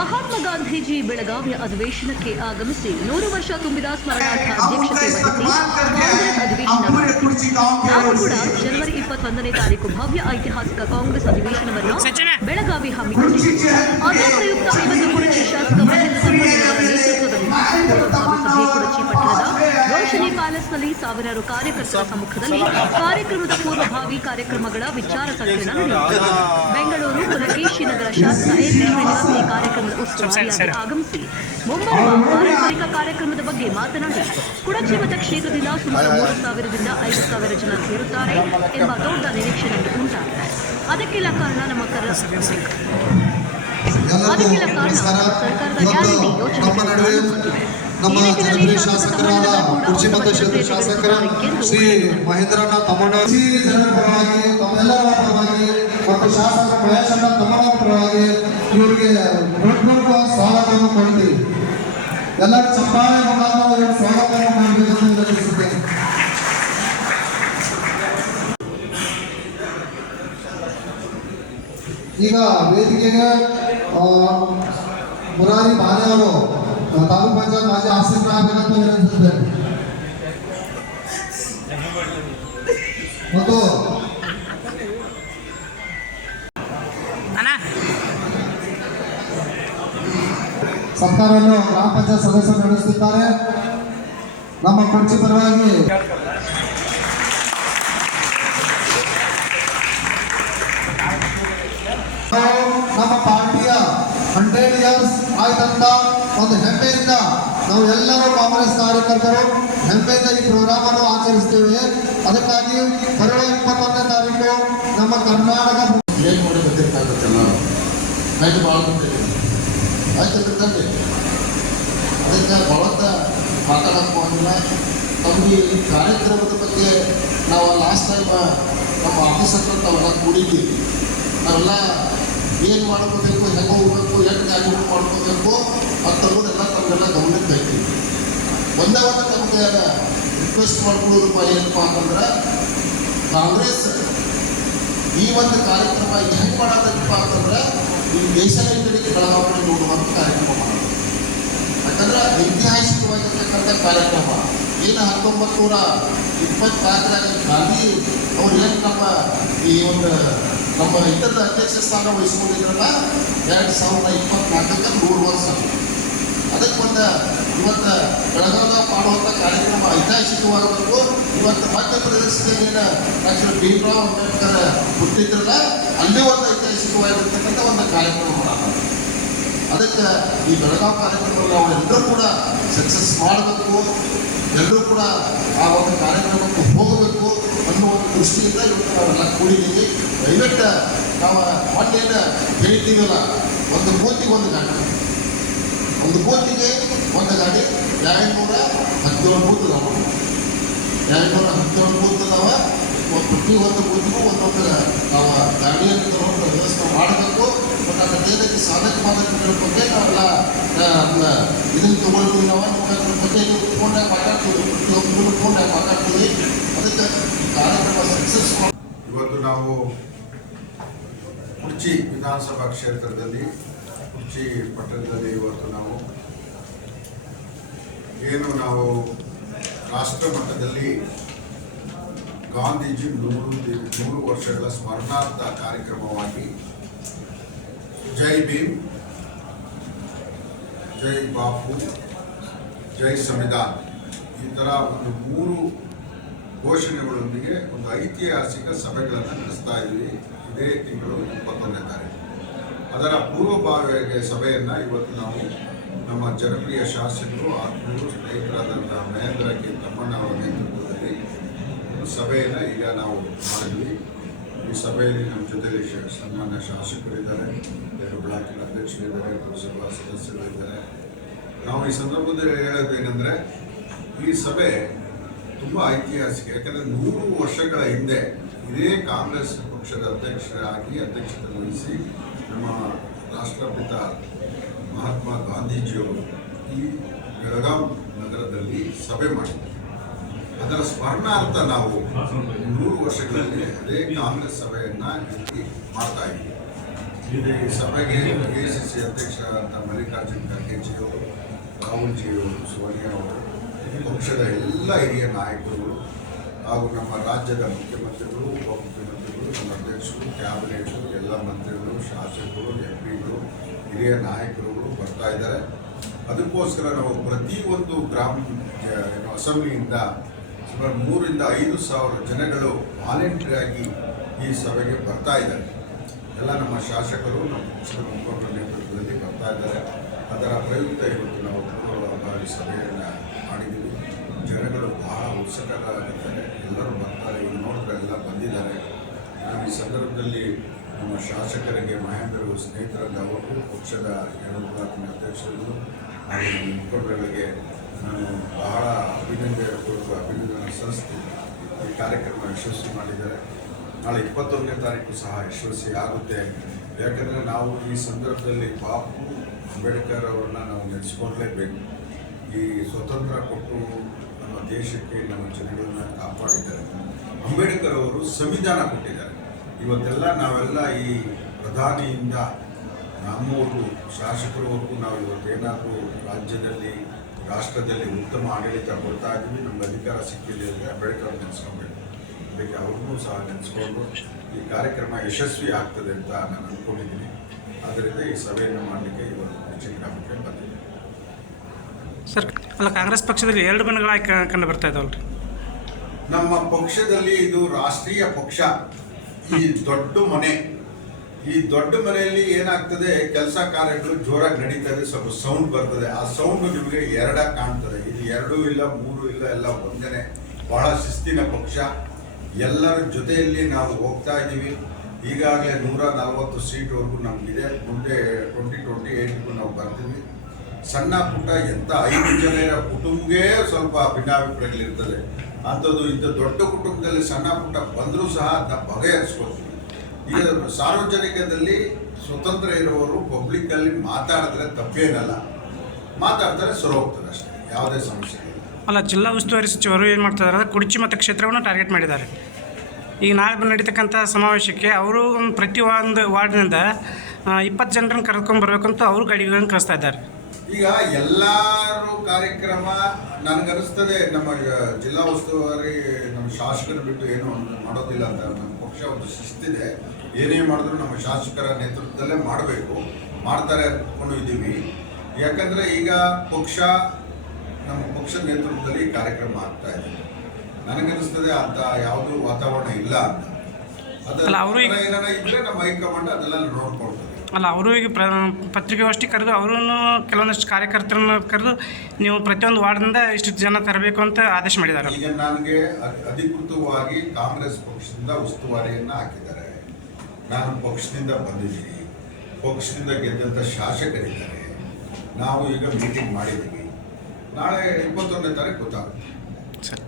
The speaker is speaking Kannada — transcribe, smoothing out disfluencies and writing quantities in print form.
ಮಹಾತ್ಮ ಗಾಂಧೀಜಿ ಬೆಳಗಾವಿಯ ಅಧಿವೇಶನಕ್ಕೆ ಆಗಮಿಸಿ 100 ವರ್ಷ ತುಂಬಿದ ಸ್ಮರಣಾರ್ಥ ಅಧ್ಯಕ್ಷತೆ ವಹಿಸಿ ಕಾಂಗ್ರೆಸ್ ಅಧಿವೇಶನ ನಡೆಸಿತು. ನಾವು ಕೂಡ ಜನವರಿ 21ನೇ ತಾರೀಕು ಭವ್ಯ ಐತಿಹಾಸಿಕ ಕಾಂಗ್ರೆಸ್ ಅಧಿವೇಶನವನ್ನು ಬೆಳಗಾವಿ ಹಮ್ಮಿಕೊಂಡಿದ್ದು, ಅದೇ ಪ್ರಯುಕ್ತ ಇವತ್ತು ಕುಡಚಿ ಶಾಸಕ ಮಹೇಂದ್ರ ಸಂಬಂಧಿಯವರ ನೇತೃತ್ವದಲ್ಲಿ ಪೂರ್ವಭಾವಿ ಸಭೆ ಕುಡಚಿ ಪಟ್ಟಣದ ರೋಶನಿ ಪ್ಯಾಲೇಸ್ನಲ್ಲಿ ಸಾವಿರಾರು ಕಾರ್ಯಕರ್ತರ ಸಮ್ಮುಖದಲ್ಲಿ ಕಾರ್ಯಕ್ರಮದ ಪೂರ್ವಭಾವಿ ಕಾರ್ಯಕ್ರಮಗಳ ವಿಚಾರ ಸಂಕಿರಣ ನಡೆಯಿತು. ಬೆಂಗಳೂರು ಪುಲಕೇಶಿ ನಗರ ಶಾಸಕ ಎ.ಸಿ. ಶ್ರೀನಿವಾಸ್ ಈ ಕಾರ್ಯಕ್ರಮದ ಉಸ್ತುವಾರಿಯಾಗಿ ಆಗಮಿಸಿ ಮುಂಬರುವ ಪಾರಂಪರಿಕ ಕಾರ್ಯಕ್ರಮದ ಬಗ್ಗೆ ಮಾತನಾಡಿ, ಕುಡಚಿ ಮತಕ್ಷೇತ್ರದಿಂದ ಸುಮಾರು 3,000 ರಿಂದ 5,000 ಜನ ಸೇರುತ್ತಾರೆ ಎಂಬ ದೊಡ್ಡ ನಿರೀಕ್ಷೆ ನಮಗೆ ಉಂಟಾಗಿದೆ. ಅದಕ್ಕೆಲ್ಲ ಕಾರಣ ನಮ್ಮ ಸರ್ಕಾರದ ಗ್ಯಾರಂಟಿ ಯೋಜನೆ. ನಮ್ಮ ಜನಪ್ರಿಯ ಶಾಸಕರಾದ ಕುರ್ಚಿ ಮತಕ್ಷೇತ್ರ ಶಾಸಕರ ಶ್ರೀ ಮಹೇಂದ್ರಣ್ಣ ತಮ್ಮಣ್ಣವರ ಪರವಾಗಿ ತಮ್ಮೆಲ್ಲರ ಪರವಾಗಿ ಮತ್ತು ಶಾಸಕ ಮಹೇಶಣ್ಣ ತಮ್ಮಣ್ಣವರ ಪರವಾಗಿ ಇವರಿಗೆ ಹೃತ್ಪೂರ್ವಕ ಸ್ವಾಗತವನ್ನು ಕೊಡ್ತೀವಿ. ಎಲ್ಲರ ಚಪ್ಪಾಳೆ ಮುಖಾಂತರ ಸ್ವಾಗತವನ್ನು ಮಾಡಬೇಕೆಂದು ವಿನಂತಿಸುತ್ತೇನೆ. ಈಗ ವೇದಿಕೆಗೆ ಮುರಾರಿ ಬಾನೆ ಅವರು ತಾಲೂಕು ಪಂಚಾಯತ್ ಮಾಜಿ ಆಸೀನರಾಗಬೇಕಂತ ವಿನಂತಿಸಿದ್ದಾರೆ. ಮತ್ತು ಸರ್ಕಾರವನ್ನು ಗ್ರಾಮ ಪಂಚಾಯತ್ ಸದಸ್ಯರು ನಡೆಸುತ್ತಿದ್ದಾರೆ. ನಮ್ಮ ಕುರ್ಚಿ ಪರವಾಗಿ ನಮ್ಮ ಪಾರ್ಟಿಯ 100 ಇಯರ್ಸ್ ಆಯ್ತಂತ ಒಂದು ಹೆಮ್ಮೆಯಿಂದ ನಾವು ಎಲ್ಲರೂ ಕಾಂಗ್ರೆಸ್ ಕಾರ್ಯಕರ್ತರು ಹೆಮ್ಮೆಯಿಂದ ಈ ಪ್ರೋಗ್ರಾಮ್ ಅನ್ನು ಆಚರಿಸ್ತೇವೆ. ಅದಕ್ಕಾಗಿ ಬರುವ 21ನೇ ತಾರೀಕು ನಮ್ಮ ಕರ್ನಾಟಕ ಏನು ಮಾಡಿ ಗೊತ್ತಿರ್ತಾಗುತ್ತೆ. ನಾವು ಆಯ್ತು ಭಾಳ ಆಯ್ತು ಅದಕ್ಕೆ ಭಾಳತ್ತ ಮಾತಾಡೋಕ್ಕೆ ಹೋಗಿಲ್ಲ. ನಮಗೆ ಈ ಕಾರ್ಯಕ್ರಮದ ಬಗ್ಗೆ ನಾವು ಲಾಸ್ಟ್ ಟೈಮ್ ನಮ್ಮ ಆಫೀಸ್ ಹತ್ರ ನಾವೆಲ್ಲ ಕೂಡಿದ್ದೀವಿ. ನಾವೆಲ್ಲ ಏನು ಮಾಡ್ಕೋಬೇಕು, ಹೆಂಗೆ ಹೋಗ್ಬೇಕು, ಎಷ್ಟು ಗಾಡಿ ಮಾಡ್ಕೋಬೇಕು ಅಂತಂಬುದೆಲ್ಲ ತಮಗೆಲ್ಲ ಗಮನಕ್ಕೆ ಬೇಕಿವಿ. ಒಂದೇ ನಮಗೆ ರಿಕ್ವೆಸ್ಟ್ ಮಾಡ್ಕೊಳ್ಳೋದಪ್ಪ ಏನಪ್ಪ ಅಂತಂದ್ರೆ, ಕಾಂಗ್ರೆಸ್ ಈ ಒಂದು ಕಾರ್ಯಕ್ರಮ ಹೆಂಗೆ ಮಾಡೋದಪ್ಪ ಅಂತಂದ್ರೆ ಈ ದೇಶದ ಕಡೆಗೆ ಬೆಳಗಾವಿ ನೋಡುವಂಥ ಕಾರ್ಯಕ್ರಮ ಮಾಡೋದು. ಯಾಕಂದ್ರೆ ಐತಿಹಾಸಿಕವಾಗಿರ್ತಕ್ಕಂಥ ಕಾರ್ಯಕ್ರಮ ಏನು 1924 ಗಾಂಧಿ ಅವ್ರು ಏನು ನಮ್ಮ ಈ ಒಂದು ನಮ್ಮ ಇತರದ ಅಧ್ಯಕ್ಷ ಸ್ಥಾನ ವಹಿಸ್ಕೊಂಡಿದ್ರಲ್ಲ 2024ಕ್ಕೆ 100 ವರ್ಷ. ಅದಕ್ಕೆ ಒಂದು ಇವತ್ತು ಬೆಳಗಾವಿದಾಗ ಮಾಡುವಂಥ ಕಾರ್ಯಕ್ರಮ ಐತಿಹಾಸಿಕವಾಗಬೇಕು. ಇವತ್ತು ಮಧ್ಯಪ್ರದೇಶದಲ್ಲಿ ಏನು ಡಾಕ್ಟರ್ ಭೀಮರಾವ್ ಅಂಬೇಡ್ಕರ್ ಹುಟ್ಟಿದ್ರಲ್ಲ ಅಲ್ಲಿ ಒಂದು ಐತಿಹಾಸಿಕವಾಗಿರ್ತಕ್ಕಂಥ ಒಂದು ಕಾರ್ಯಕ್ರಮ ಮಾಡೋಣ. ಅದಕ್ಕೆ ಈ ಬೆಳಗಾವಿ ಕಾರ್ಯಕ್ರಮದಲ್ಲಿ ನಾವು ಎಲ್ಲರೂ ಕೂಡ ಸಕ್ಸಸ್ ಮಾಡಬೇಕು, ಎಲ್ಲರೂ ಕೂಡ ಆ ಒಂದು ಕಾರ್ಯಕ್ರಮಕ್ಕೆ ಹೋಗಬೇಕು ಅನ್ನೋ ಒಂದು ದೃಷ್ಟಿಯಿಂದ ಇವತ್ತು ನಾವೆಲ್ಲ ಕೂಡಿದ್ದೀವಿ. ದಯವಿಟ್ಟು ನಾವು ಮೊನ್ನೇನು ಹೇಳ್ತೀವಲ್ಲ, ಒಂದು ಬೂತಿಗೆ ಒಂದು ಗಾಡಿ, ಒಂದು ಬೂತಿಗೆ ಒಂದು ಗಾಡಿ 217 ಬೂತ್ ಅದಾವ. 217 ಬೂತ್ ಅದಾವ. ಪ್ರತಿ ಒಂದು ಬೂತಿಗೂ ಒಂದೊಂದು ನಾವು ಗಾಡಿಯನ್ನು ತಗೊಂಡು ವ್ಯವಸ್ಥೆ ಮಾಡಬೇಕು. ಮತ್ತು ಅದಕ್ಕೆ ಸಾಧಕ ಬಾಧಕಗಳ ಬಗ್ಗೆ ನಾವೆಲ್ಲ ಇದನ್ನು ತೊಗೊಳ್ತೀವಿ. ನಾವು ಅದ್ರ ಬಗ್ಗೆ ಫೋನ್ನಾಗ ಮಾತಾಡ್ತೀವಿ, ಪ್ರತಿಯೊಬ್ಬರು ಫೋನ್ನಾಗ ಮಾತಾಡ್ತೀವಿ. ಅದಕ್ಕೆ ಕಾರ್ಯಕ್ರಮ ಸಕ್ಸಸ್ ಮಾಡಿ ಇವತ್ತು ನಾವು ಕುರ್ಚಿ ವಿಧಾನಸಭಾ ಕ್ಷೇತ್ರದಲ್ಲಿ ಕುರ್ಚಿ ಪಟ್ಟಣದಲ್ಲಿ ಇವತ್ತು ನಾವು ರಾಷ್ಟ್ರ ಮಟ್ಟದಲ್ಲಿ ಗಾಂಧೀಜಿ 100 ವರ್ಷಗಳ ಸ್ಮರಣಾರ್ಥ ಕಾರ್ಯಕ್ರಮವಾಗಿ ಜೈ ಭೀಮ್, ಜೈ ಬಾಪು, ಜೈ ಸಂವಿಧಾನ್ ಈ ಥರ ಒಂದು 3 ಘೋಷಣೆಗಳೊಂದಿಗೆ ಒಂದು ಐತಿಹಾಸಿಕ ಸಭೆಗಳನ್ನು ನಡೆಸ್ತಾ ಇದ್ವಿ. ಇದೇ ತಿಂಗಳು 21ನೇ ತಾರೀಕು ಅದರ ಪೂರ್ವಭಾವಿ ಸಭೆಯನ್ನು ಇವತ್ತು ನಾವು ನಮ್ಮ ಜನಪ್ರಿಯ ಶಾಸಕರು ಆತ್ಮೀಯರು ಸ್ನೇಹಿತರಾದಂಥ ಮಹೇಂದ್ರ ಕೆ ತಮ್ಮಣ್ಣ ಅವರ ನೇತೃತ್ವದಲ್ಲಿ ಸಭೆಯನ್ನು ಈಗ ನಾವು ಮಾಡಿದ್ವಿ. ಈ ಸಭೆಯಲ್ಲಿ ನಮ್ಮ ಜೊತೆಲಿ ಸನ್ಮಾನ್ಯ ಶಾಸಕರಿದ್ದಾರೆ, 2 ಬ್ಲಾಕಿನ ಅಧ್ಯಕ್ಷರಿದ್ದಾರೆ, ಪುರಸಭಾ ಸದಸ್ಯರಿದ್ದಾರೆ. ನಾವು ಈ ಸಂದರ್ಭದಲ್ಲಿ ಹೇಳೋದೇನೆಂದರೆ, ಈ ಸಭೆ ತುಂಬ ಐತಿಹಾಸಿಕ. ಯಾಕಂದರೆ 100 ವರ್ಷಗಳ ಹಿಂದೆ ಇದೇ ಕಾಂಗ್ರೆಸ್ ಪಕ್ಷದ ಅಧ್ಯಕ್ಷರಾಗಿ ಅಧ್ಯಕ್ಷತೆ ವಹಿಸಿ ನಮ್ಮ ರಾಷ್ಟ್ರಪಿತ ಮಹಾತ್ಮ ಗಾಂಧೀಜಿಯವರು ಈ ಬೆಳಗಾವಿ ನಗರದಲ್ಲಿ ಸಭೆ ಮಾಡಿದರು. ಅದರ ಸ್ಮರಣಾರ್ಥ ನಾವು 100 ವರ್ಷಗಳಲ್ಲಿ ಅದೇ ಕಾಂಗ್ರೆಸ್ ಸಭೆಯನ್ನು ಇಲ್ಲಿ ಮಾಡ್ತಾ ಇದ್ದೀವಿ. ಇದು ಈ ಸಭೆಗೆ ACC ಅಧ್ಯಕ್ಷ ಅಂತ ಮಲ್ಲಿಕಾರ್ಜುನ್ ಖರ್ಗೆಜಿಯವರು, ರಾಹುಲ್ ಜಿಯವರು, ಸೋನಿಯಾ ಅವರು, ಪಕ್ಷದ ಎಲ್ಲ ಹಿರಿಯ ನಾಯಕರು ಹಾಗೂ ನಮ್ಮ ರಾಜ್ಯದ ಮುಖ್ಯಮಂತ್ರಿಗಳು, ಉಪಮುಖ್ಯಮಂತ್ರಿಗಳು, ನಮ್ಮ ಅಧ್ಯಕ್ಷರು, ಕ್ಯಾಬಿನೆಟ್ ಎಲ್ಲ ಮಂತ್ರಿಗಳು, ಶಾಸಕರು, MP ಗಳು, ಹಿರಿಯ ನಾಯಕರುಗಳು ಬರ್ತಾ ಇದ್ದಾರೆ. ಅದಕ್ಕೋಸ್ಕರ ನಾವು ಪ್ರತಿಯೊಂದು ಅಸೆಂಬ್ಲಿಯಿಂದ ಸುಮಾರು 3,000 to 5,000 ಜನಗಳು ವಾಲಂಟಿಯರಾಗಿ ಈ ಸಭೆಗೆ ಬರ್ತಾ ಇದ್ದಾರೆ. ಎಲ್ಲ ನಮ್ಮ ಶಾಸಕರು, ನಮ್ಮ ಪಕ್ಷದ ಮುಖಂಡರ ನೇತೃತ್ವದಲ್ಲಿ ಬರ್ತಾ ಇದ್ದಾರೆ. ಅದರ ಪ್ರಯುಕ್ತ ಇವತ್ತು ನಾವು ಪೂರ್ವಭಾವಿ ಸಭೆಯನ್ನು ಮಾಡಿದ್ದೀವಿ. ಜನಗಳು ಬಹಳ ಉತ್ಸುಕರಾಗಿದ್ದಾರೆ, ಎಲ್ಲರೂ ಬರ್ತಾರೆ. ಈಗ ನೋಡಿದ್ರೆ ಎಲ್ಲ ಬಂದಿದ್ದಾರೆ. ನಾನು ಈ ಸಂದರ್ಭದಲ್ಲಿ ನಮ್ಮ ಶಾಸಕರಿಗೆ, ಮಹೇಂದ್ರ ಸ್ನೇಹಿತರಾದ ಅವರು, ಪಕ್ಷದ ಬ್ಲಾಕ್ನ ಅಧ್ಯಕ್ಷರು ಹಾಗೂ ನಮ್ಮ ಮುಖಂಡರುಗಳಿಗೆ ನಾನು ಬಹಳ ಅಭಿನಂದನೆ ಸಲ್ಲಿಸ್ತೀನಿ. ಈ ಕಾರ್ಯಕ್ರಮ ಯಶಸ್ವಿ ಮಾಡಿದ್ದಾರೆ. ನಾಳೆ 21ನೇ ತಾರೀಕು ಸಹ ಯಶಸ್ವಿ ಆಗುತ್ತೆ. ಯಾಕಂದರೆ ನಾವು ಈ ಸಂದರ್ಭದಲ್ಲಿ ಬಾಪು ಅಂಬೇಡ್ಕರ್ ಅವರನ್ನು ನಾವು ನೆನೆಸ್ಕೊಳ್ಳಲೇಬೇಕು. ಈ ಸ್ವತಂತ್ರ ಕೊಟ್ಟು ನಮ್ಮ ದೇಶಕ್ಕೆ, ನಮ್ಮ ಜನಗಳನ್ನ ಕಾಪಾಡಿದ್ದಾರೆ. ಅಂಬೇಡ್ಕರ್ ಅವರು ಸಂವಿಧಾನ ಕೊಟ್ಟಿದ್ದಾರೆ. ಇವತ್ತೆಲ್ಲ ನಾವೆಲ್ಲ ಈ ಪ್ರಧಾನಿಯಿಂದ ನಮ್ಮವರೆಗೂ ಶಾಸಕರವರೆಗೂ ನಾವು ಇವತ್ತೇನಾದರೂ ರಾಜ್ಯದಲ್ಲಿ, ರಾಷ್ಟ್ರದಲ್ಲಿ ಉತ್ತಮ ಆಡಳಿತ ಕೊಡ್ತಾ ಇದ್ದೀವಿ. ನಮ್ಗೆ ಅಧಿಕಾರ ಸಿಕ್ಕಿದೆ ಅಂದರೆ ಅಂಬೇಡ್ಕರ್ ನೆನೆಸ್ಕೊಬೇಕು. ಅದಕ್ಕೆ ಅವ್ರನ್ನೂ ಸಹ ನೆನೆಸ್ಕೊಂಡು ಈ ಕಾರ್ಯಕ್ರಮ ಯಶಸ್ವಿ ಆಗ್ತದೆ ಅಂತ ನಾನು ಅಂದ್ಕೊಂಡಿದ್ದೀನಿ. ಆದ್ದರಿಂದ ಈ ಸಭೆಯನ್ನು ಮಾಡಲಿಕ್ಕೆ ಇವತ್ತು ಚಿಕ್ಕಗ್ರಾಮಕ್ಕೆ ಬಂದಿದೆ. ಸರ್, ಅಲ್ಲ, ಕಾಂಗ್ರೆಸ್ ಪಕ್ಷದಲ್ಲಿ 2 ಬಣಗಳಾಗಿ ಕಂಡು ಬರ್ತಾ ಇದ್ದಾವಲ್ರಿ? ನಮ್ಮ ಪಕ್ಷದಲ್ಲಿ ಇದು ರಾಷ್ಟ್ರೀಯ ಪಕ್ಷ. ಈ ದೊಡ್ಡ ಮನೆ, ಈ ದೊಡ್ಡ ಮನೆಯಲ್ಲಿ ಏನಾಗ್ತದೆ, ಕೆಲಸ ಕಾರ್ಯಗಳು ಜೋರಾಗಿ ನಡೀತದೆ, ಸ್ವಲ್ಪ ಸೌಂಡ್ ಬರ್ತದೆ. ಆ ಸೌಂಡ್ ನಿಮಗೆ 2 ಕಾಣ್ತದೆ. ಇದು 2 ಇಲ್ಲ, 3 ಇಲ್ಲ, ಎಲ್ಲ ಒಂದೇನೆ. ಬಹಳ ಶಿಸ್ತಿನ ಪಕ್ಷ. ಎಲ್ಲರ ಜೊತೆಯಲ್ಲಿ ನಾವು ಹೋಗ್ತಾ ಇದ್ದೀವಿ. ಈಗಾಗಲೇ 140 ಸೀಟ್ವರೆಗೂ ನಮಗಿದೆ. ಮುಂದೆ 2028ಗೂ ನಾವು ಬರ್ತೀವಿ. ಸಣ್ಣ ಪುಟ್ಟ ಎಂಥ 5 ಜನರ ಕುಟುಂಬಕ್ಕೆ ಸ್ವಲ್ಪ ಭಿನ್ನಾಭಿಪ್ರಾಯಗಳಿರ್ತದೆ. ಅಂಥದ್ದು ಇಂಥ ದೊಡ್ಡ ಕುಟುಂಬದಲ್ಲಿ ಸಣ್ಣ ಪುಟ್ಟ ಬಂದರೂ ಸಹ ಅದನ್ನ ಬಗೆಹರಿಸ್ಕೊಳ್ತೀವಿ. ಈಗ ಸಾರ್ವಜನಿಕದಲ್ಲಿ ಸ್ವತಂತ್ರ ಇರುವವರು ಪಬ್ಲಿಕ್ಕಲ್ಲಿ ಮಾತಾಡಿದ್ರೆ ತಪ್ಪೇನಲ್ಲ, ಮಾತಾಡ್ತಾರೆ, ಸರಿ ಹೋಗ್ತದೆ ಅಷ್ಟೇ, ಯಾವುದೇ ಸಮಸ್ಯೆ ಇಲ್ಲ. ಅಲ್ಲ, ಜಿಲ್ಲಾ ಉಸ್ತುವಾರಿ ಸಚಿವರು ಏನು ಮಾಡ್ತಿದ್ದಾರೆ ಅಂದರೆ ಕುರ್ಚಿ ಮತಕ್ಷೇತ್ರವನ್ನು ಟಾರ್ಗೆಟ್ ಮಾಡಿದ್ದಾರೆ. ಈಗ ನಾಳೆ ನಡೀತಕ್ಕಂಥ ಸಮಾವೇಶಕ್ಕೆ ಅವರು ಪ್ರತಿ ಒಂದು ವಾರ್ಡ್ನಿಂದ 20 ಜನರನ್ನು ಕರ್ಕೊಂಡು ಬರಬೇಕಂತ ಅವರು ಗಾಡಿಗಳನ್ನು ಕಳಿಸ್ತಾ ಇದ್ದಾರೆ. ಈಗ ಎಲ್ಲರೂ ಕಾರ್ಯಕ್ರಮ ನನಗನ್ನಿಸ್ತದೆ, ನಮ್ಮ ಜಿಲ್ಲಾ ಉಸ್ತುವಾರಿ ನಮ್ಮ ಶಾಸಕರ ಬಿಟ್ಟು ಏನು ಮಾಡೋದಿಲ್ಲ ಅಂತ ನಮ್ಮ ಪಕ್ಷ ಒಂದು ಶಿಸ್ತಿದೆ. ಏನೇ ಮಾಡಿದ್ರು ನಮ್ಮ ಶಾಸಕರ ನೇತೃತ್ವದಲ್ಲೇ ಮಾಡಬೇಕು, ಮಾಡ್ತಾರೆ ಅಂದ್ಕೊಂಡು ಇದ್ದೀವಿ. ಯಾಕಂದರೆ ಈಗ ನಮ್ಮ ಪಕ್ಷದ ನೇತೃತ್ವದಲ್ಲಿ ಕಾರ್ಯಕ್ರಮ ಆಗ್ತಾ ಇದೆ. ನನಗನ್ನಿಸ್ತದೆ ಅಂತ ಯಾವುದೂ ವಾತಾವರಣ ಇಲ್ಲ ಅಂತ. ಅದೆಲ್ಲ ಏನಾರ ಇದ್ದರೆ ನಮ್ಮ ಹೈಕಮಾಂಡ್ ಅದೆಲ್ಲ ನೋಡ್ಕೊಳ್ತದೆ. ಅಲ್ಲ, ಅವರು ಈಗ ಪತ್ರಿಕಾಗೋಷ್ಠಿ ಕರೆದು ಅವರೂ ಕೆಲವೊಂದಷ್ಟು ಕಾರ್ಯಕರ್ತರನ್ನು ಕರೆದು ನೀವು ಪ್ರತಿಯೊಂದು ವಾರ್ಡ್ನಿಂದ ಇಷ್ಟು ಜನ ತರಬೇಕು ಅಂತ ಆದೇಶ ಮಾಡಿದ್ದಾರೆ. ಈಗ ನನಗೆ ಅಧಿಕೃತವಾಗಿ ಕಾಂಗ್ರೆಸ್ ಪಕ್ಷದಿಂದ ಉಸ್ತುವಾರಿಯನ್ನು ಹಾಕಿದ್ದಾರೆ. ನಾನು ಪಕ್ಷದಿಂದ ಬಂದಿದ್ದೀನಿ, ಪಕ್ಷದಿಂದ ಗೆದ್ದಂಥ ಶಾಸಕರಿದ್ದಾರೆ. ನಾವು ಈಗ ಮೀಟಿಂಗ್ ಮಾಡಿದ್ದೀವಿ. ನಾಳೆ 21ನೇ ತಾರೀಕು ಗೊತ್ತಾಗುತ್ತೆ. ಸರಿ.